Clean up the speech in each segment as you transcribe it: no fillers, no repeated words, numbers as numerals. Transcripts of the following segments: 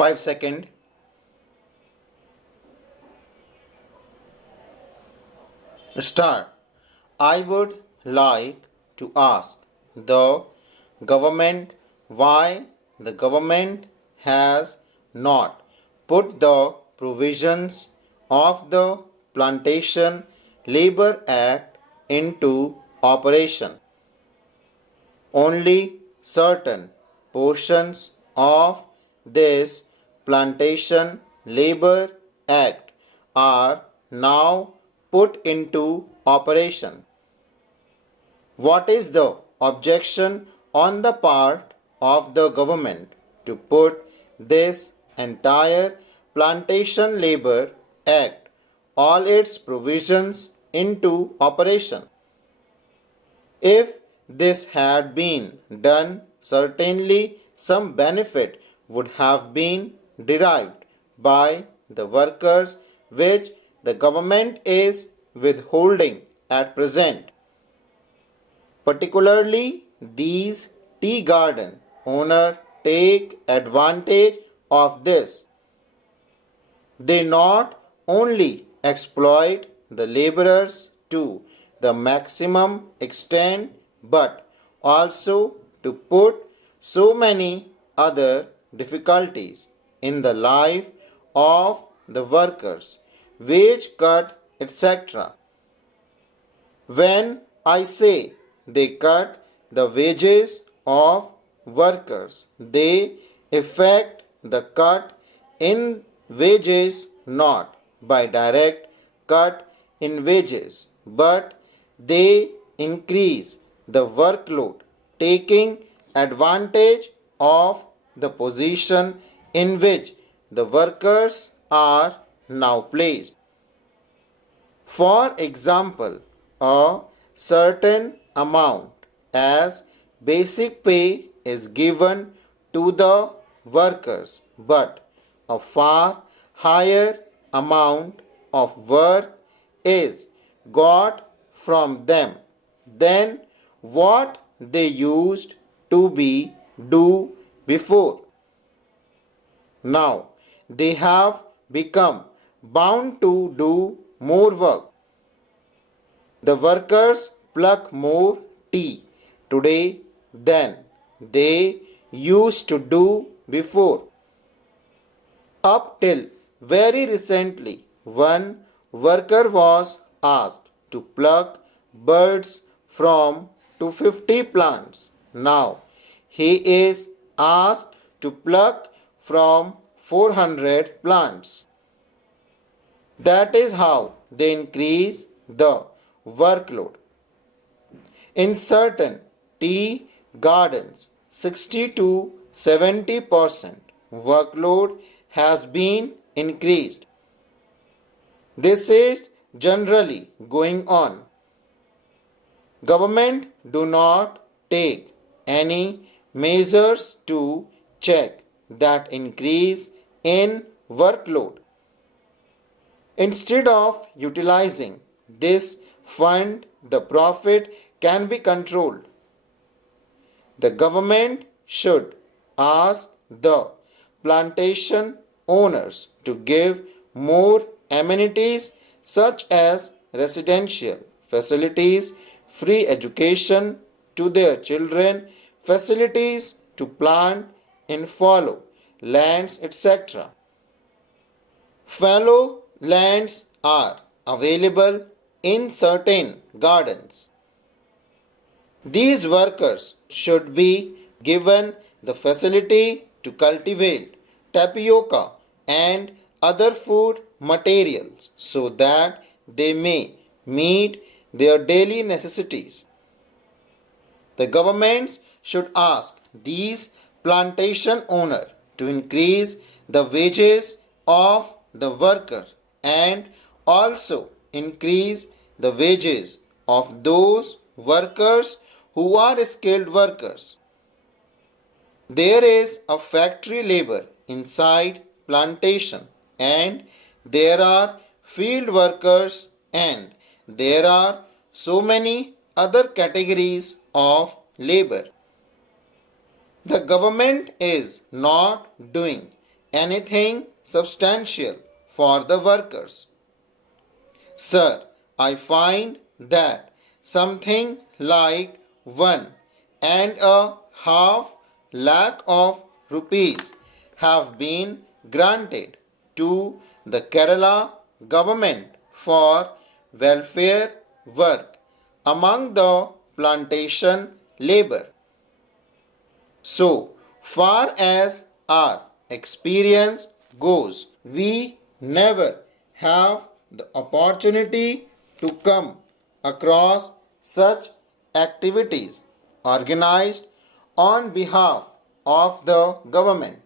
5 seconds. Start. I would like to ask the government why the government has not put the provisions of the Plantation Labor Act into operation. Only certain portions of this Plantation Labor Act are now put into operation. What is the objection on the part of the government to put this entire Plantation Labor Act, all its provisions, into operation? If this had been done, certainly some benefit would have been derived by the workers which the government is withholding at present. Particularly these tea garden owners take advantage of this. They not only exploit the laborers to the maximum extent but also to put so many other difficulties in the life of the workers, wage cut, etc. When I say they cut the wages of workers, they effect the cut in wages not by direct cut in wages, but they increase the workload, taking advantage of the position in which the workers are now placed. For example, a certain amount as basic pay is given to the workers, but a far higher amount of work is got from them than what they used to be do before. Now they have become bound to do more work. The workers pluck more tea today than they used to do before. Up till very recently, one worker was asked to pluck birds from 250 plants. Now he is asked to pluck from 400 plants. That is how they increase the workload. In certain tea gardens, 60 to 70% workload has been increased. This is generally going on. Government do not take any measures to check that increase in workload. Instead of utilizing this fund, the profit can be controlled. The government should ask the plantation owners to give more amenities such as residential facilities, free education to their children, facilities to plant in fallow lands, etc. Fallow lands are available in certain gardens. These workers should be given the facility to cultivate tapioca and other food materials so that they may meet their daily necessities. The governments should ask these plantation owners to increase the wages of the worker and also increase the wages of those workers who are skilled workers. There is a factory labor inside plantation and there are field workers and there are so many other categories of labor. The government is not doing anything substantial for the workers. Sir, I find that something like 1.5 lakh of rupees have been granted to the Kerala government for welfare work among the plantation labor. So far as our experience goes, we never have the opportunity to come across such activities organized on behalf of the government.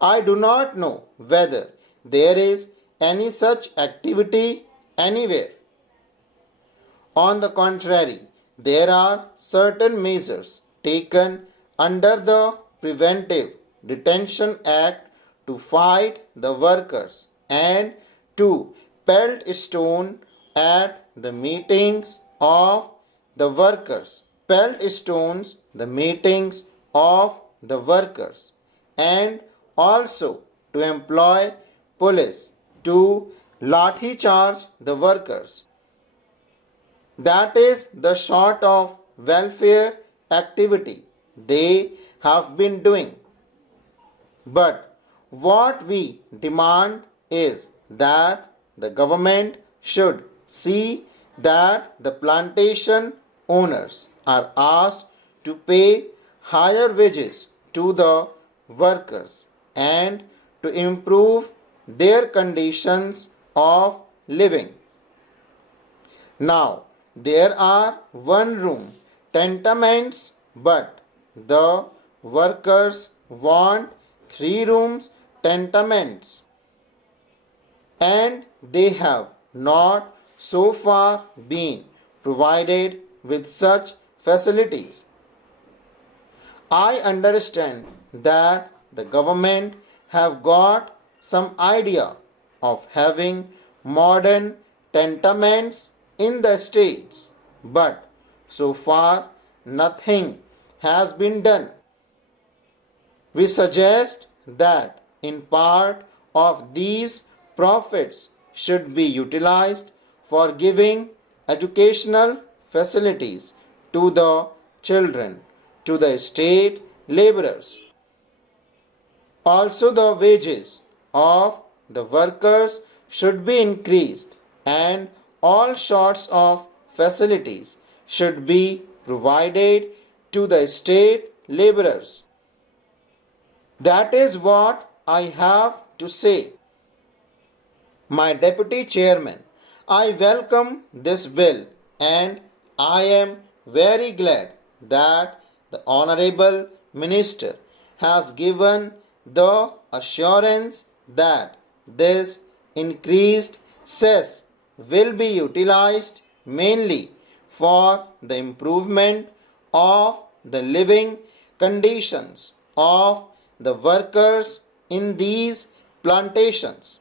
I do not know whether there is any such activity anywhere. On the contrary, there are certain measures taken under the Preventive Detention Act to fight the workers and to pelt stone at the meetings of the workers. Pelt stones the meetings of the workers and also to employ police to lathi charge the workers. That is the sort of welfare activity they have been doing. But what we demand is that the government should see that the plantation owners are asked to pay higher wages to the workers and to improve their conditions of living. Now, there are one-room tenements, but the workers want 3-room tenements, and they have not so far been provided with such facilities. I understand that the government have got some idea of having modern tenements in the states, but so far nothing has been done. We suggest that in part of these profits should be utilized for giving educational facilities to the children, to the state laborers. Also, the wages of the workers should be increased and all sorts of facilities should be provided to the state laborers. That is what I have to say. My Deputy Chairman, I welcome this bill and I am very glad that the Honorable Minister has given the assurance that this increased cess will be utilized mainly for the improvement of the living conditions of the workers in these plantations.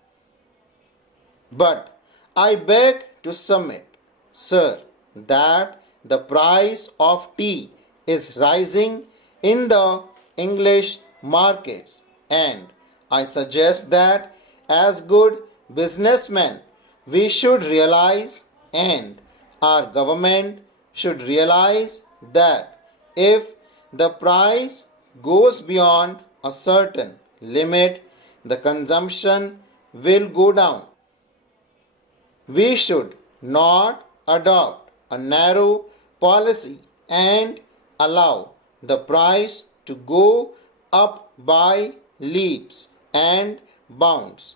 But I beg to submit, sir, that the price of tea is rising in the English markets, and I suggest that as good businessmen we should realize and our government should realize that if the price goes beyond a certain limit, the consumption will go down. We should not adopt a narrow policy and allow the price to go up by leaps and bounds.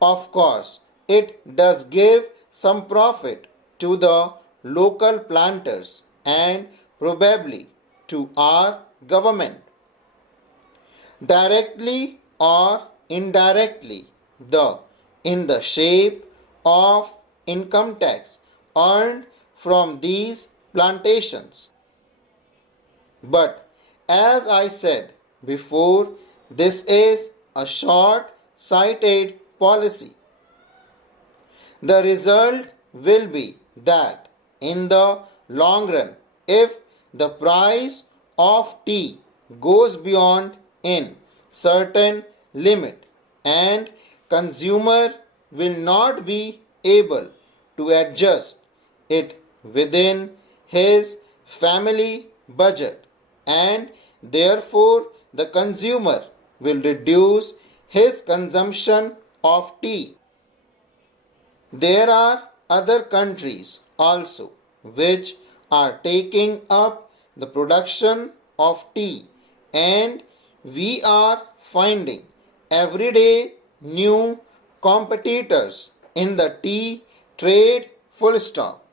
Of course, it does give some profit to the local planters and probably to our government. Directly or indirectly, in the shape of income tax earned from these plantations. But as I said before, this is a short-sighted policy. The result will be that in the long run, if the price of tea goes beyond in certain limit and consumer will not be able to adjust it within his family budget, and therefore the consumer will reduce his consumption of tea. There are other countries also which are taking up the production of tea, and we are finding every day new competitors in the tea trade full stop.